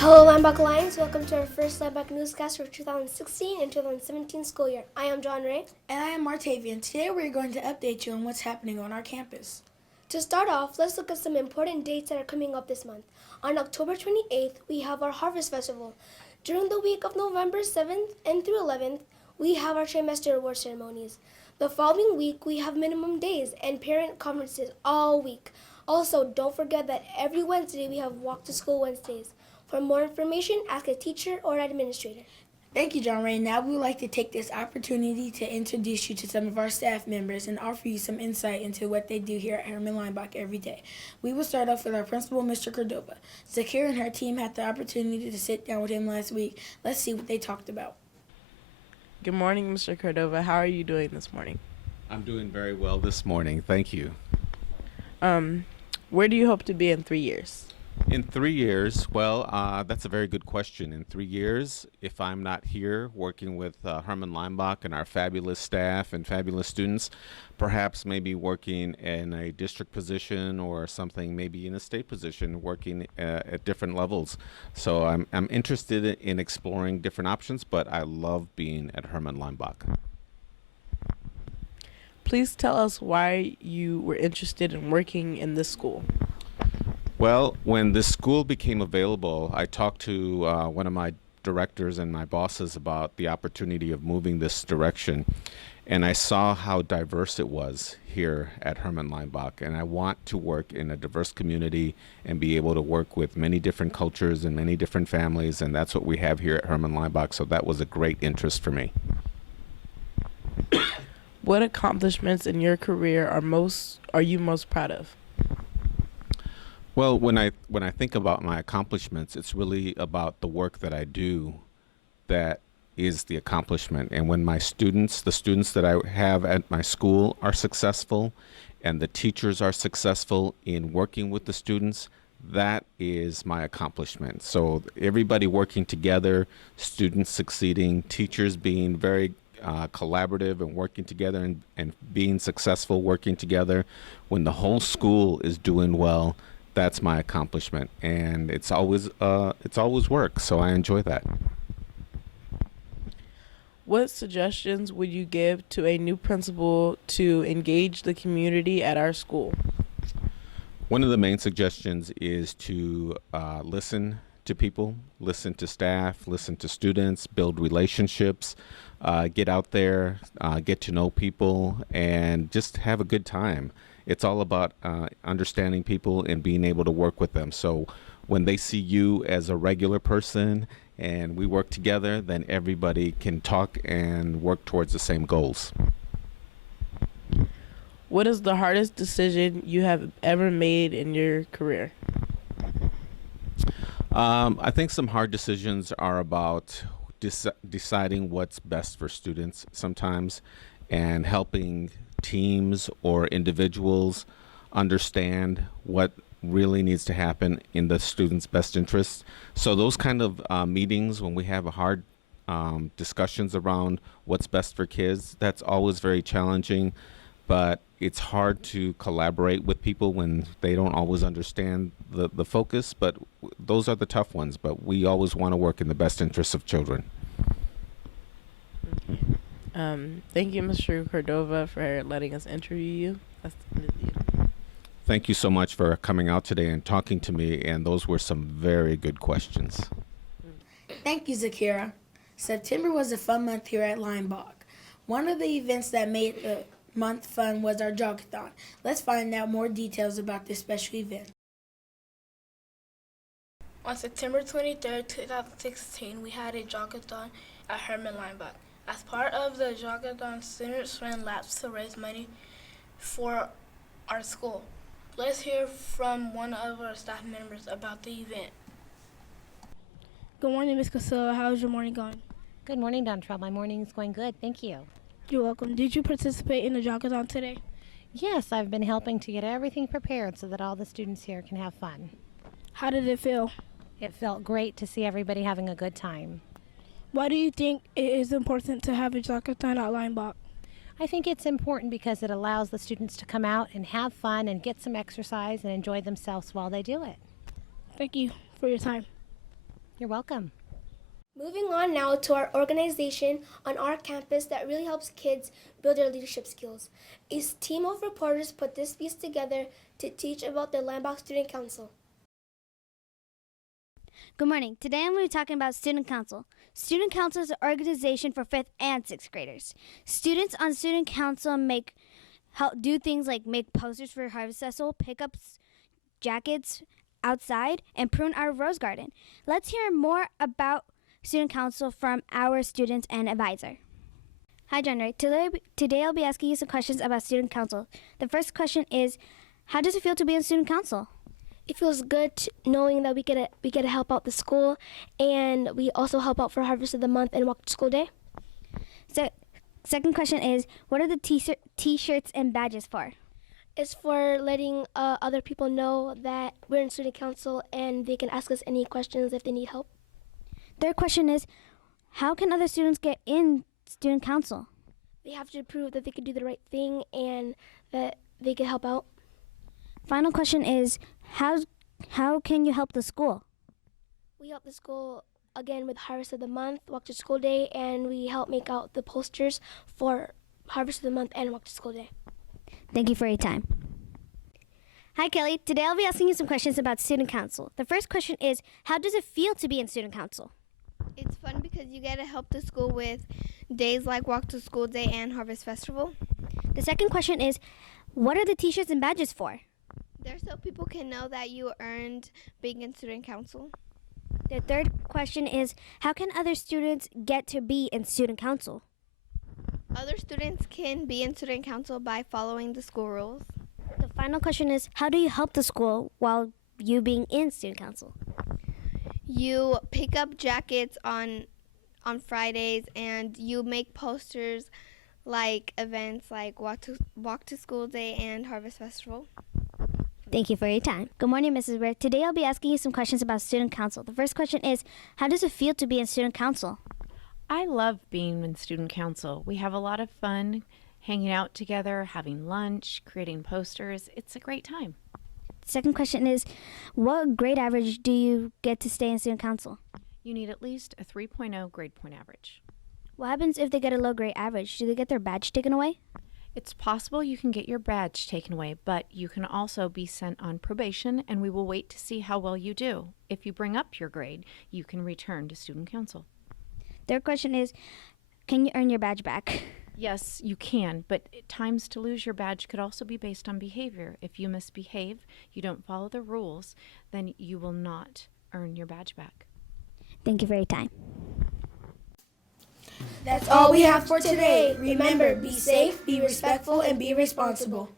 Hello, Lineback Lions. Welcome to our first Lineback Newscast for 2016 and 2017 school year. I am John Ray. And I am Martavian. Today we're going to update you on what's happening on our campus. To start off, let's look at some important dates that are coming up this month. On October 28th, we have our Harvest Festival. During the week of November 7th and through 11th, we have our trimester award ceremonies. The following week, we have minimum days and parent conferences all week. Also, don't forget that every Wednesday we have Walk to School Wednesdays. For more information, ask a teacher or administrator. Thank you, John Ray. Now we would like to take this opportunity to introduce you to some of our staff members and offer you some insight into what they do here at Herman Lineback every day. We will start off with our principal, Mr. Cordova. Zakir and her team had the opportunity to sit down with him last week. Let's see what they talked about. Good morning, Mr. Cordova. How are you doing this morning? I'm doing very well this morning. Thank you. Where do you hope to be in 3 years? In 3 years, that's a very good question. In 3 years, if I'm not here working with Herman Lineback and our fabulous staff and fabulous students, perhaps maybe working in a district position or something, maybe in a state position, working at different levels. So I'm interested in exploring different options, but I love being at Herman Lineback. Please tell us why you were interested in working in this school. Well, when this school became available, I talked to one of my directors and my bosses about the opportunity of moving this direction. And I saw how diverse it was here at Herman Lineback. And I want to work in a diverse community and be able to work with many different cultures and many different families. And that's what we have here at Herman Lineback. So that was a great interest for me. What accomplishments in your career are you most proud of? Well, when I think about my accomplishments, it's really about the work that I do that is the accomplishment. And when the students that I have at my school are successful and the teachers are successful in working with the students, that is my accomplishment. So everybody working together, students succeeding, teachers being very collaborative and working together and being successful working together, when the whole school is doing well, that's my accomplishment, and it's always work, so I enjoy that. What suggestions would you give to a new principal to engage the community at our school? One of the main suggestions is to listen to people, listen to staff, listen to students, build relationships, get out there, get to know people, and just have a good time. It's all about understanding people and being able to work with them. So when they see you as a regular person and we work together, then everybody can talk and work towards the same goals. What is the hardest decision you have ever made in your career? I think some hard decisions are about deciding what's best for students sometimes and helping teams or individuals understand what really needs to happen in the students' best interest. So those kind of meetings when we have a hard discussions around what's best for kids, that's always very challenging, but it's hard to collaborate with people when they don't always understand the focus, but those are the tough ones, but we always want to work in the best interests of children. Thank you, Mr. Cordova, for letting us interview you. Thank you so much for coming out today and talking to me, and those were some very good questions. Thank you, Zakira. September was a fun month here at Lineback. One of the events that made the month fun was our jogathon. Let's find out more details about this special event. On September 23rd, 2016, we had a jogathon at Herman Lineback. As part of the jogathon, students ran laps to raise money for our school. Let's hear from one of our staff members about the event. Good morning, Ms. Casilla. How's your morning going? Good morning, Dontrell. My morning is going good. Thank you. You're welcome. Did you participate in the jogathon today? Yes, I've been helping to get everything prepared so that all the students here can have fun. How did it feel? It felt great to see everybody having a good time. Why do you think it is important to have a jogathon at Lineback? I think it's important because it allows the students to come out and have fun and get some exercise and enjoy themselves while they do it. Thank you for your time. You're welcome. Moving on now to our organization on our campus that really helps kids build their leadership skills. A team of reporters put this piece together to teach about the Landbach Student Council. Good morning. Today I'm going to be talking about Student Council. Student Council is an organization for 5th and 6th graders. Students on Student Council do things like make posters for Harvest Festival, pick up jackets outside, and prune our rose garden. Let's hear more about Student Council from our students and advisor. Hi, January. Today I'll be asking you some questions about Student Council. The first question is, how does it feel to be in Student Council? It feels good knowing that we get to help out the school, and we also help out for Harvest of the Month and Walk to School Day. So, second question is, what are the t-shirts and badges for? It's for letting other people know that we're in Student Council and they can ask us any questions if they need help. Third question is, how can other students get in Student Council? They have to prove that they can do the right thing and that they can help out. Final question is, how can you help the school? We help the school again with Harvest of the Month, Walk to School Day, and we help make out the posters for Harvest of the Month and Walk to School Day. Thank you for your time. Hi, Kelly. Today I'll be asking you some questions about Student Council. The first question is, how does it feel to be in Student Council? It's fun because you get to help the school with days like Walk to School Day and Harvest Festival. The second question is, what are the t-shirts and badges for? They're so people can know that you earned being in Student Council. The third question is, how can other students get to be in Student Council? Other students can be in Student Council by following the school rules. The final question is, how do you help the school while you being in Student Council? You pick up jackets on Fridays, and you make posters like events like Walk to School Day and Harvest Festival. Thank you for your time. Good morning, Mrs. Ware. Today I'll be asking you some questions about Student Council. The first question is, how does it feel to be in Student Council? I love being in Student Council. We have a lot of fun hanging out together, having lunch, creating posters. It's a great time. Second question is, what grade average do you get to stay in Student Council? You need at least a 3.0 grade point average. What happens if they get a low grade average? Do they get their badge taken away? It's possible you can get your badge taken away, but you can also be sent on probation, and we will wait to see how well you do. If you bring up your grade, you can return to Student Council. Third question is, can you earn your badge back? Yes, you can, but times to lose your badge could also be based on behavior. If you misbehave, you don't follow the rules, then you will not earn your badge back. Thank you for your time. That's all we have for today. Remember, be safe, be respectful, and be responsible.